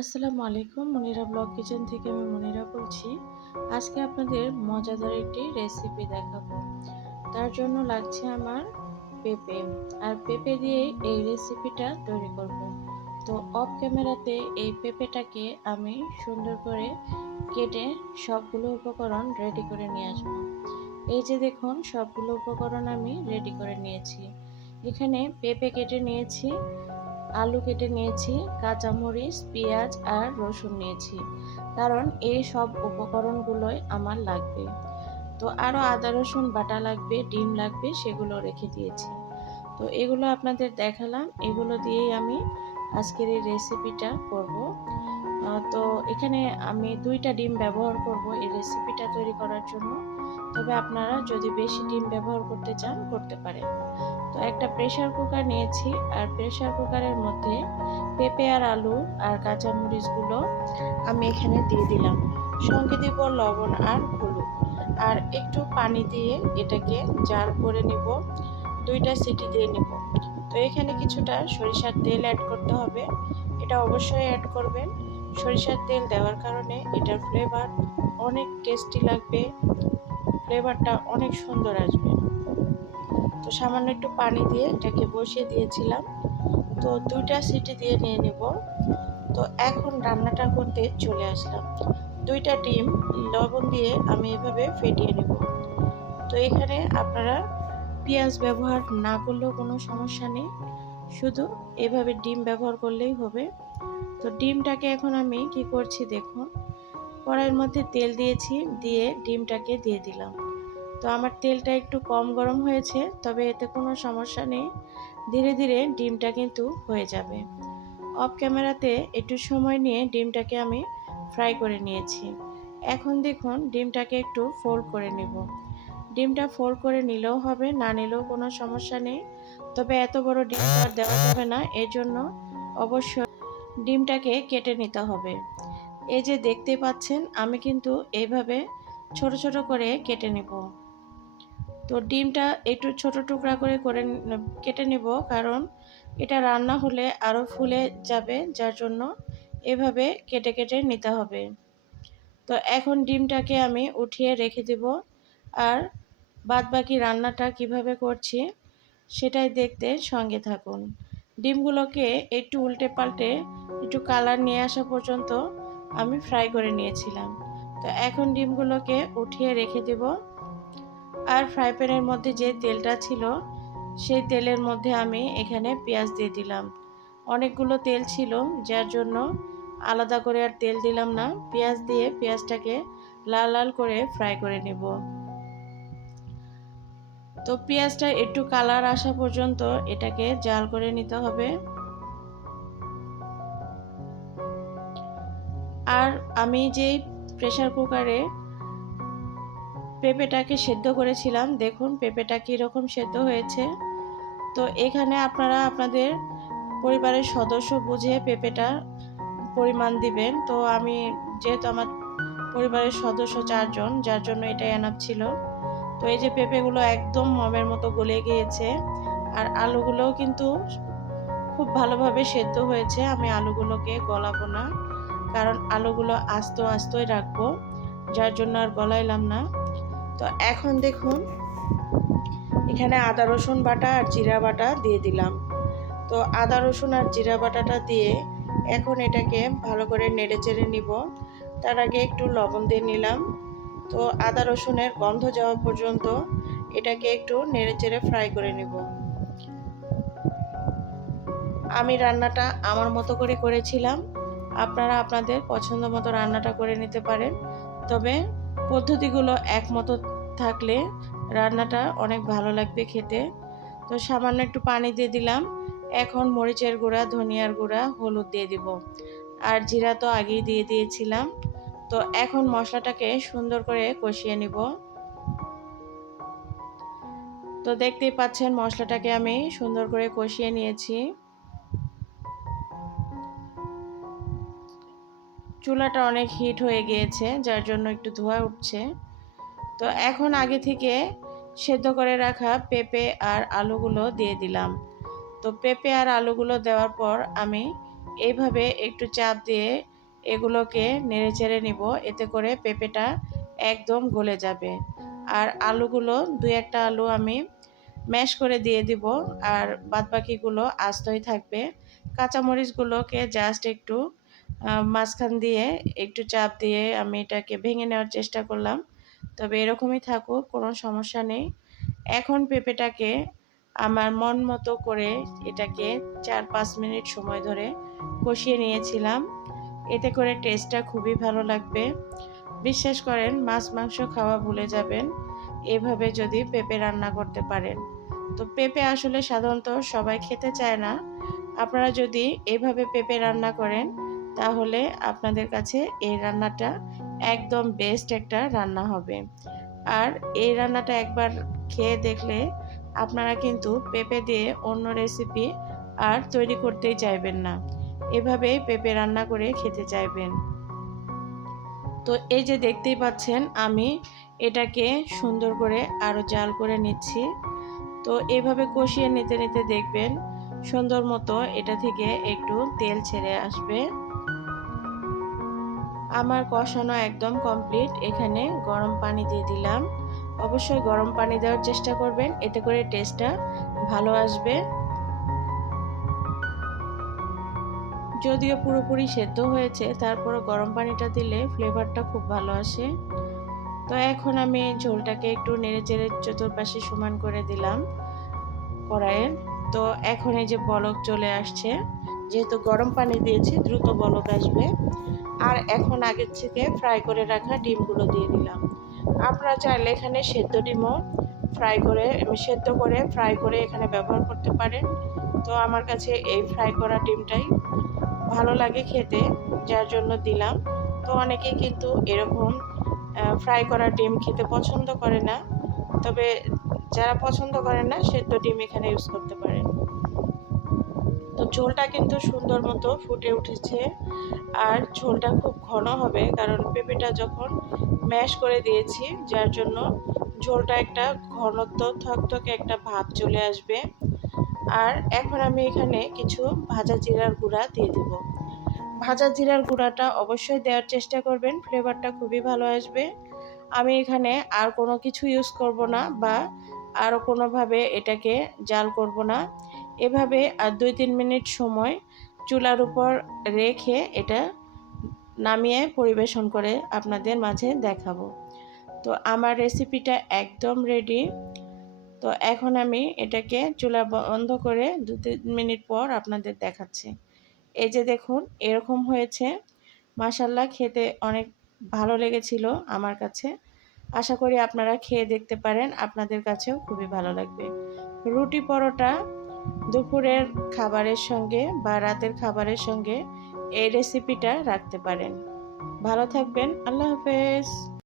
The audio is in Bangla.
আসসালামু আলাইকুম, মনিরা ব্লগ কিচেন থেকে আমি মনিরা বলছি। আজকে আপনাদের মজাদার একটি রেসিপি দেখাবো। তার জন্য লাগছে আমার পেঁপে। আর পেঁপে দিয়ে এই রেসিপিটা তৈরি করব। তো অফ ক্যামেরাতে এই পেঁপেটাকে আমি সুন্দর করে কেটে সবগুলো উপকরণ রেডি করে নিয়ে আসবো। এই যে দেখুন, সবগুলো উপকরণ আমি রেডি করে নিয়েছি। এখানে পেঁপে কেটে নিয়েছি, আলু কেটে নিয়েছি, কাঁচামরিচ, পেঁয়াজ আর রসুন নিয়েছি, কারণ এই সব উপকরণগুলোই আমার লাগবে। তো আরও আদা রসুন বাটা লাগবে, ডিম লাগবে, সেগুলো রেখে দিয়েছি। তো এগুলো আপনাদের দেখালাম, এগুলো দিয়েই আমি আজকের এই রেসিপিটা করব। তো এখানে আমি 2টা ডিম ব্যবহার করব এই রেসিপিটা তৈরি করার জন্য। তবে আপনারা যদি বেশি ডিম ব্যবহার করতে চান করতে পারেন। তো একটা প্রেসার কুকার নিয়েছি, আর প্রেসার কুকারের মধ্যে পেঁপে আর আলু আর কাঁচামরিচগুলো আমি এখানে দিয়ে দিলাম। সঙ্গে দিব লবণ আর হলুদ, আর একটু পানি দিয়ে এটাকে জাল করে নিব। 2টা সিটি দিয়ে নিব। তো এখানে কিছুটা সরিষার তেল অ্যাড করতে হবে, এটা অবশ্যই অ্যাড করবেন। সরিষার তেল দেওয়ার কারণে এটার ফ্লেভার অনেক টেস্টি লাগবে, ফ্লেভারটা অনেক সুন্দর আসবে। তো সামান্য একটু পানি দিয়ে এটাকে বসিয়ে দিয়েছিলাম। তো 2টা সিটি দিয়ে নিয়ে নেব। তো এখন রান্নাটা করতে চলে আসলাম। 2টা ডিম লবণ দিয়ে আমি এভাবে ফেটিয়ে নেব। তো এখানে আপনারা পেঁয়াজ ব্যবহার না করলেও কোনো সমস্যা নেই, শুধু এভাবে ডিম ব্যবহার করলেই হবে। তো ডিমটাকে এখন আমি কি করছি দেখুন, কড়াইয়ের মধ্যে তেল দিয়েছি, দিয়ে ডিমটাকে দিয়ে দিলাম। তো আমার তেলটা একটু কম গরম হয়েছে, তবে এতে কোনো সমস্যা নেই, ধীরে ধীরে ডিমটা কিন্তু হয়ে যাবে। অফ ক্যামেরাতে একটু সময় নিয়ে ডিমটাকে আমি ফ্রাই করে নিয়েছি। এখন দেখুন, ডিমটাকে একটু ফোল্ড করে নেব। ডিমটা ফোল্ড করে নিলেও হবে, না নিলেও কোনো সমস্যা নেই, তবে এত বড় ডিমটা আর দেওয়া যাবে না, এর জন্য অবশ্যই ডিমটাকে কেটে নিতে হবে। এই যে দেখতে পাচ্ছেন, আমি কিন্তু এইভাবে ছোট ছোট করে কেটে নেব। তো ডিমটা একটু ছোট টুকরা করে কেটে নেব, কারণ এটা রান্না হলে আরও ফুলে যাবে, যার জন্য এভাবে কেটে কেটে নিতে হবে। তো এখন ডিমটাকে আমি উঠিয়ে রেখে দেব, আর বাদবাকি রান্নাটা কিভাবে করছি সেটাই দেখতে সঙ্গে থাকুন। ডিমগুলোকে একটু উল্টে পাল্টে একটু কালার নিয়ে আসা পর্যন্ত আমি ফ্রাই করে নিয়েছিলাম। তো এখন ডিমগুলোকে উঠিয়ে রেখে দেব, আর ফ্রাই প্যানের মধ্যে যে তেলটা ছিল সেই তেলের মধ্যে আমি এখানে পেঁয়াজ দিয়ে দিলাম। অনেকগুলো তেল ছিল, যার জন্য আলাদা করে আর তেল দিলাম না। পেঁয়াজ দিয়ে পেঁয়াজটাকে লাল লাল করে ফ্রাই করে নেব। তো পেঁয়াজটা একটু কালার আসা পর্যন্ত এটাকে জাল করে নিতে হবে। আর আমি যেই প্রেসার কুকারে পেঁপেটাকে সেদ্ধ করেছিলাম, দেখুন পেঁপেটা কীরকম সেদ্ধ হয়েছে। তো এখানে আপনারা আপনাদের পরিবারের সদস্য বুঝে পেঁপেটা পরিমাণ দিবেন। তো আমি যেহেতু আমার পরিবারের সদস্য 4 জন, যার জন্য এটা এনাফ ছিল। তো এই যে পেঁপেগুলো একদম মমের মতো গলে গিয়েছে, আর আলুগুলোও কিন্তু খুব ভালোভাবে সেদ্ধ হয়েছে। আমি আলুগুলোকে গলাবো না, কারণ আলুগুলো আস্ত আস্তই রাখবো, যার জন্য আর গলাইলাম না। তো এখন দেখুন, এখানে আদা রসুন বাটা আর জিরা বাটা দিয়ে দিলাম। তো আদা রসুন আর জিরা বাটাটা দিয়ে এখন এটাকে ভালো করে নেড়ে চেড়ে নিব। তার আগে একটু লবণ দিয়ে নিলাম। তো আদা রসুনের গন্ধ যাওয়া পর্যন্ত এটাকে একটু নেড়ে চেড়ে ফ্রাই করে নিব। আমি রান্নাটা আমার মতো করে করেছিলাম, আপনারা আপনাদের পছন্দ মতো রান্নাটা করে নিতে পারেন। তবে পদ্ধতিগুলো একমতো থাকলে রান্নাটা অনেক ভালো লাগবে খেতে। তো সামান্য একটু পানি দিয়ে দিলাম। এখন মরিচের গুঁড়া, ধনিয়ার গুঁড়া, হলুদ দিয়ে দিব, আর জিরা তো আগেই দিয়ে দিয়েছিলাম। তো এখন মশলাটাকে সুন্দর করে কষিয়ে নিব। তো দেখতেই পাচ্ছেন, মশলাটাকে আমি সুন্দর করে কষিয়ে নিয়েছি। চুলাটা অনেক হিট হয়ে গিয়েছে, যার জন্য একটু ধোঁয়া উঠছে। তো এখন আগে থেকে সেদ্ধ করে রাখা পেঁপে আর আলুগুলো দিয়ে দিলাম। তো পেঁপে আর আলুগুলো দেওয়ার পর আমি এইভাবে একটু চাপ দিয়ে এগুলোকে নেড়েচেড়ে নিব, এতে করে পেঁপেটা একদম গলে যাবে। আর আলুগুলো 2-1টা আলু আমি ম্যাশ করে দিয়ে দিব, আর বাদবাকিগুলো আস্তই থাকবে। কাঁচামরিচগুলোকে জাস্ট একটু মাঝখান দিয়ে একটু চাপ দিয়ে আমি এটাকে ভেঙে নেওয়ার চেষ্টা করলাম, তবে এরকমই থাকুক, কোনো সমস্যা নেই। এখন পেঁপেটাকে আমার মন মতো করে এটাকে 4-5 মিনিট সময় ধরে কষিয়ে নিয়েছিলাম। এতে করে টেস্টটা খুবই ভালো লাগবে। বিশ্বাস করেন, মাছ মাংস খাওয়া ভুলে যাবেন এভাবে যদি পেঁপে রান্না করতে পারেন। তো পেঁপে আসলে সাধারণত সবাই খেতে চায় না। আপনারা যদি এভাবে পেঁপে রান্না করেন তাহলে আপনাদের কাছে এই রান্নাটা একদম বেস্ট একটা রান্না হবে। আর এই রান্নাটা একবার খেয়ে দেখলে আপনারা কিন্তু পেঁপে দিয়ে অন্য রেসিপি আর তৈরি করতেই চাইবেন না, এভাবেই পেঁপে রান্না করে খেতে চাইবেন। তো এই যে দেখতেই পাচ্ছেন, আমি এটাকে সুন্দর করে আরও জাল করে নিচ্ছি। তো এভাবে কষিয়ে নিতে নিতে দেখবেন সুন্দর মতো এটা থেকে একটু তেল ছেড়ে আসবে। আমার কষানো একদম কমপ্লিট। এখানে গরম পানি দিয়ে দিলাম। অবশ্যই গরম পানি দেওয়ার চেষ্টা করবেন, এতে করে টেস্টটা ভালো আসবে। যদিও পুরোপুরি সেদ্ধ হয়েছে, তারপরও গরম পানিটা দিলে ফ্লেভারটা খুব ভালো আসে। তো এখন আমি ঝোলটাকে একটু নেড়েচেড়ে চতুর্পাশে সমান করে দিলাম কড়াইয়ের। তো এখন এই যে বলক চলে আসছে, যেহেতু গরম পানি দিয়েছি দ্রুত বলক আসবে। আর এখন আগের থেকে ফ্রাই করে রাখা ডিমগুলো দিয়ে দিলাম। আপনারা চাইলে এখানে সেদ্ধ ডিমও ফ্রাই করে এখানে ব্যবহার করতে পারেন। তো আমার কাছে এই ফ্রাই করা ডিমটাই ভালো লাগে খেতে, যার জন্য দিলাম। তো অনেকেই কিন্তু এরকম ফ্রাই করা ডিম খেতে পছন্দ করে না, তবে যারা পছন্দ করেন না সেদ্ধ ডিম এখানে ইউজ করতে পারেন। তো ঝোলটা কিন্তু সুন্দর মতো ফুটে উঠেছে, আর ঝোলটা খুব ঘন হবে কারণ পেঁপেটা যখন ম্যাশ করে দিয়েছি, যার জন্য ঝোলটা একটা ঘনত্ব থকথকে একটা ভাব চলে আসবে। আর এখন আমি এখানে কিছু ভাজা জিরার গুঁড়া দিয়ে দিব। ভাজা জিরার গুঁড়াটা অবশ্যই দেওয়ার চেষ্টা করবেন, ফ্লেভারটা খুবই ভালো আসবে। আমি এখানে আর কোনো কিছু ইউজ করব না, বা আরও কোনোভাবে এটাকে জাল করব না। এভাবে আর 2-3 মিনিট সময় চুলার উপর রেখে এটা নামিয়ে পরিবেশন করে আপনাদের মাঝে দেখাবো। তো আমার রেসিপিটা একদম রেডি। তো এখন আমি এটাকে চুলা বন্ধ করে 2-3 মিনিট পর আপনাদের দেখাচ্ছি। এই যে দেখুন, এরকম হয়েছে। মাশাআল্লাহ, খেতে অনেক ভালো লেগেছিল আমার কাছে। আশা করি আপনারা খেয়ে দেখতে পারেন, আপনাদের কাছেও খুবই ভালো লাগবে। রুটি পরোটা, দুপুরের খাবারের সঙ্গে বা রাতের খাবারের সঙ্গে এই রেসিপিটা রাখতে পারেন। ভালো থাকবেন। আল্লাহ হাফেজ।